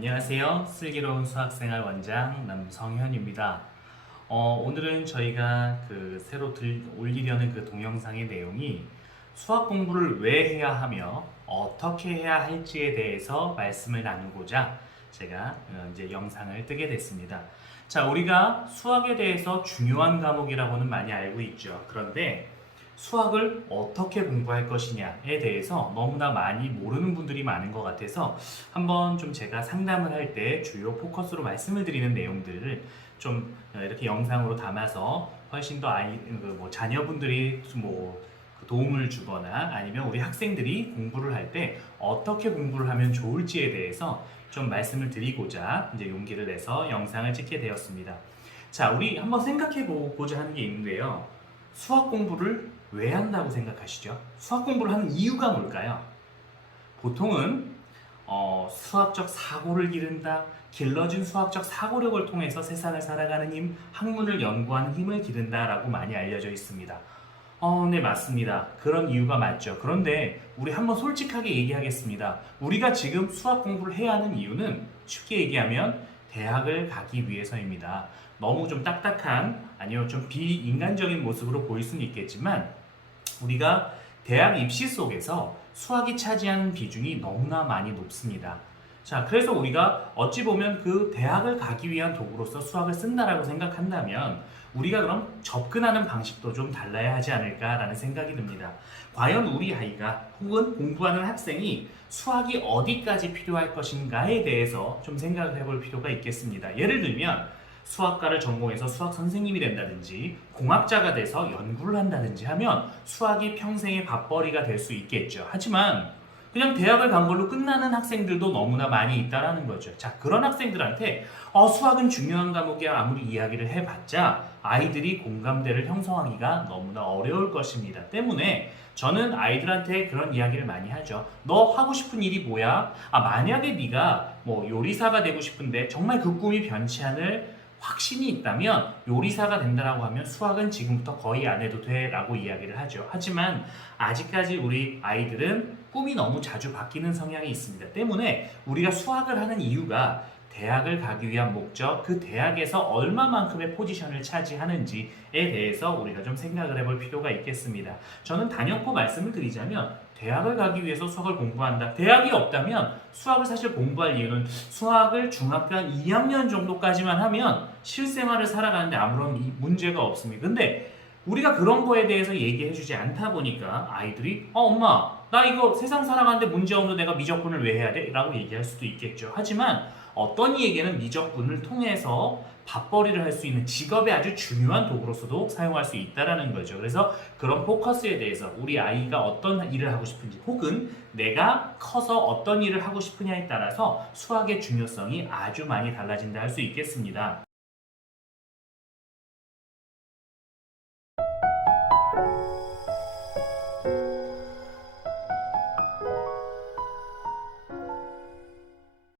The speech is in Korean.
안녕하세요. 슬기로운 수학생활 원장 남성현입니다. 오늘은 저희가 새로 올리려는 그 동영상의 내용이 수학 공부를 왜 해야 하며 어떻게 해야 할지에 대해서 말씀을 나누고자 제가 이제 영상을 뜨게 됐습니다. 자, 우리가 수학에 대해서 중요한 과목이라고는 많이 알고 있죠. 그런데 수학을 어떻게 공부할 것이냐에 대해서 너무나 많이 모르는 분들이 많은 것 같아서 한번 좀 제가 상담을 할 때 주요 포커스로 말씀을 드리는 내용들을 좀 이렇게 영상으로 담아서 훨씬 더 자녀분들이 도움을 주거나 아니면 우리 학생들이 공부를 할 때 어떻게 공부를 하면 좋을지에 대해서 좀 말씀을 드리고자 이제 용기를 내서 영상을 찍게 되었습니다. 자, 우리 한번 생각해 보고자 하는 게 있는데요. 수학 공부를 왜 한다고 생각하시죠? 수학 공부를 하는 이유가 뭘까요? 보통은 수학적 사고를 기른다, 길러진 수학적 사고력을 통해서 세상을 살아가는 힘, 학문을 연구하는 힘을 기른다라고 많이 알려져 있습니다. 네, 맞습니다. 그런 이유가 맞죠. 그런데 우리 한번 솔직하게 얘기하겠습니다. 우리가 지금 수학 공부를 해야 하는 이유는 쉽게 얘기하면 대학을 가기 위해서입니다. 너무 좀 딱딱한, 아니요, 좀 비인간적인 모습으로 보일 수는 있겠지만 우리가 대학 입시 속에서 수학이 차지하는 비중이 너무나 많이 높습니다. 자, 그래서 우리가 어찌 보면 그 대학을 가기 위한 도구로서 수학을 쓴다라고 생각한다면 우리가 그럼 접근하는 방식도 좀 달라야 하지 않을까라는 생각이 듭니다. 과연 우리 아이가 혹은 공부하는 학생이 수학이 어디까지 필요할 것인가에 대해서 좀 생각을 해볼 필요가 있겠습니다. 예를 들면 수학과를 전공해서 수학 선생님이 된다든지 공학자가 돼서 연구를 한다든지 하면 수학이 평생의 밥벌이가 될 수 있겠죠. 하지만 그냥 대학을 간 걸로 끝나는 학생들도 너무나 많이 있다라는 거죠. 자, 그런 학생들한테 수학은 중요한 과목이야 아무리 이야기를 해봤자 아이들이 공감대를 형성하기가 너무나 어려울 것입니다. 때문에 저는 아이들한테 그런 이야기를 많이 하죠. 너 하고 싶은 일이 뭐야? 만약에 네가 뭐 요리사가 되고 싶은데 정말 그 꿈이 변치 않을 확신이 있다면 요리사가 된다라고 하면 수학은 지금부터 거의 안 해도 돼 라고 이야기를 하죠. 하지만 아직까지 우리 아이들은 꿈이 너무 자주 바뀌는 성향이 있습니다. 때문에 우리가 수학을 하는 이유가 대학을 가기 위한 목적, 그 대학에서 얼마만큼의 포지션을 차지하는지에 대해서 우리가 좀 생각을 해볼 필요가 있겠습니다. 저는 단연코 말씀을 드리자면 대학을 가기 위해서 수학을 공부한다. 대학이 없다면 수학을 사실 공부할 이유는 수학을 중학교 한 2학년 정도까지만 하면 실생활을 살아가는데 아무런 문제가 없습니다. 근데 우리가 그런 거에 대해서 얘기해주지 않다 보니까 아이들이 엄마 나 이거 세상 살아가는데 문제 없는데 내가 미적분을 왜 해야 돼? 라고 얘기할 수도 있겠죠. 하지만 어떤 이에게는 미적분을 통해서 밥벌이를 할 수 있는 직업의 아주 중요한 도구로서도 사용할 수 있다는 거죠. 그래서 그런 포커스에 대해서 우리 아이가 어떤 일을 하고 싶은지 혹은 내가 커서 어떤 일을 하고 싶으냐에 따라서 수학의 중요성이 아주 많이 달라진다 할 수 있겠습니다.